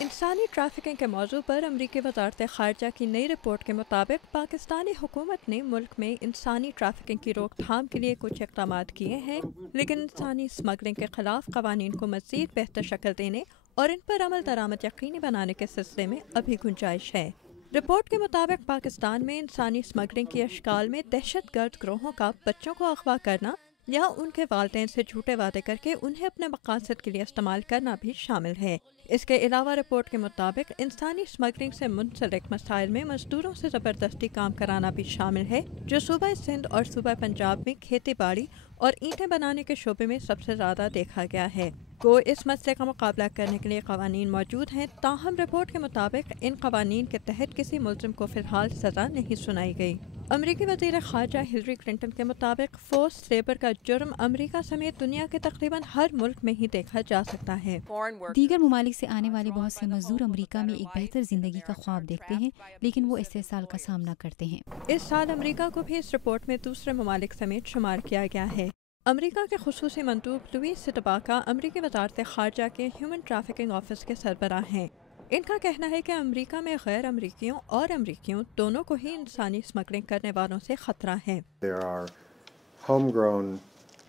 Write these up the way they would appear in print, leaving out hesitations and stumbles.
इंसानी ट्रैफिकिंग के मौजू पर अमरीकी वज़ारत ख़ारजा की नई रिपोर्ट के मुताबिक पाकिस्तानी हुकूमत ने मुल्क में इंसानी ट्रैफिकिंग की रोकथाम के लिए कुछ इक़दाम किए हैं, लेकिन इंसानी स्मगलिंग के ख़िलाफ़ क़वानीन को मज़ीद बेहतर शक्ल देने और इन पर अमल दरामद यकीनी बनाने के सिलसिले में अभी गुंजाइश है। रिपोर्ट के मुताबिक पाकिस्तान में इंसानी स्मगलिंग की अशकाल में दहशतगर्द ग्रोहों का बच्चों को अगवा करना या उनके वालिदैन से झूठे वादे करके उन्हें अपने मकासद के लिए इस्तेमाल करना भी शामिल है। इसके अलावा रिपोर्ट के मुताबिक इंसानी स्मगलिंग से मुंसलिक मसाइल में मजदूरों से ज़बरदस्ती काम कराना भी शामिल है, जो सूबा सिंध और सूबा पंजाब में खेती बाड़ी और ईंटें बनाने के शोबे में सबसे ज़्यादा देखा गया है। को इस मसले का मुकाबला करने के लिए क़वानीन मौजूद हैं, ताहम रिपोर्ट के मुताबिक इन क़वानीन के तहत किसी मुल्ज़िम को फ़िलहाल सज़ा नहीं सुनाई गई। अमरीकी वज़ीर ख़ारजा हिलरी क्लिंटन के मुताबिक फोर्स्ड लेबर का जुर्म अमरीका समेत दुनिया के तकरीबन हर मुल्क में ही देखा जा सकता है। दीगर ममालिक से आने वाले बहुत से मजदूर अमरीका में एक बेहतर जिंदगी का ख्वाब देखते हैं, लेकिन वो इस्तेसाल का सामना करते हैं। इस साल अमरीका को भी इस रिपोर्ट में दूसरे ममालिक समेत शुमार किया गया है। अमरीका के खुसूसी मंदूब लुईस सिटबाका अमरीकी वज़ारत ख़ारजा के ह्यूमन ट्रैफिकिंग ऑफिस के सरबराह हैं। इनका कहना है कि अमरीका में गैर अमरीकियों और अमरीकियों दोनों को ही इंसानी स्मगलिंग करने वालों से खतरा है।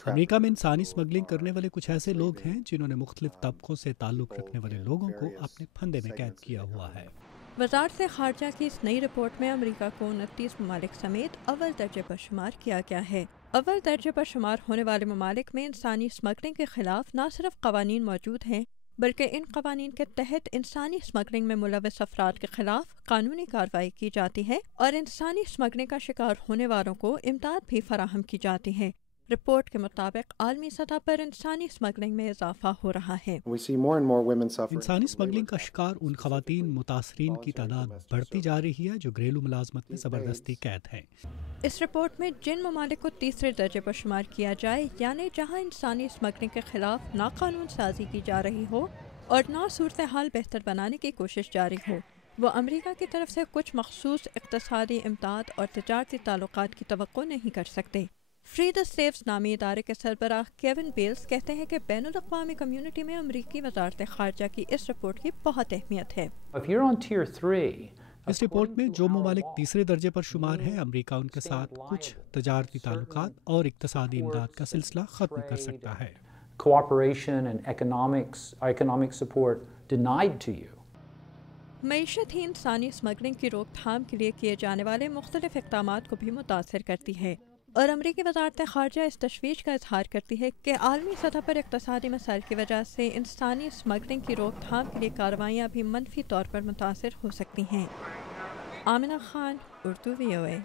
अमेरिका में इंसानी स्मगलिंग करने वाले कुछ ऐसे लोग हैं जिन्होंने मुख्तलिफ तबकों से ताल्लुक़ रखने वाले लोगों को अपने फंदे में कैद किया हुआ है। वज़ारत ख़ारजा की इस नई रिपोर्ट में अमरीका को 29 ममालिक समेत अव्वल दर्जे पर शुमार किया गया है। अव्वल दर्जे पर शुमार होने वाले ममालिक में इंसानी स्मगलिंग के खिलाफ न सिर्फ क़वानीन मौजूद हैं, बल्कि इन क़वानीन के तहत इंसानी स्मगलिंग में मुलव्वस अफराद के खिलाफ कानूनी कार्रवाई की जाती है और इंसानी स्मगलिंग का शिकार होने वालों को इमदाद भी फराहम की जाती है। रिपोर्ट के मुताबिक आलमी सतह पर इंसानी स्मगलिंग में इजाफा हो रहा है। इंसानी स्मगलिंग का शिकार उन खवातीन मुतासरीन की तादाद बढ़ती जा रही है जो घरेलू मुलाजमत में ज़बरदस्ती कैद हैं। इस रिपोर्ट में जिन ममालिक को तीसरे दर्जे पर शुमार किया जाए, यानी जहाँ इंसानी स्मगलिंग के खिलाफ नाकानून साजी की जा रही हो और ना सूरत हाल बेहतर बनाने की कोशिश जारी हो, वो अमरीका की तरफ से कुछ मखसूस इक़्तिसादी इमदाद और तिजारती ताल्लुकात की तवक्को नहीं कर सकते। फ्री द स्लेव्स नामी इदारे के सरबराह केविन बेल्स कहते हैं कि बैनुल अक़वामी कम्युनिटी में अमरीकी वज़ारत ख़ारजा की इस रिपोर्ट की बहुत अहमियत है। इस रिपोर्ट में जो ममालिक तीसरे दर्जे पर शुमार हैं, अमरीका उनके साथ कुछ तजारती ताल्लुकात और इक़्तिसादी इमदाद का सिलसिला ख़त्म कर सकता है। मईशत ही इंसानी स्मगलिंग की रोकथाम के लिए किए जाने वाले मुख्तलिफ इक़दामात को भी मुतासर करती है और अमरीकी वज़ारत ख़ारजा इस तशवीश का इजहार करती है कि आलमी सतह पर इक़्तिसादी मसाइल की वजह से इंसानी स्मगलिंग की रोकथाम के लिए कार्रवाइयाँ भी मनफी तौर पर मुतासर हो सकती हैं। आमिना खान, उर्दू VOA।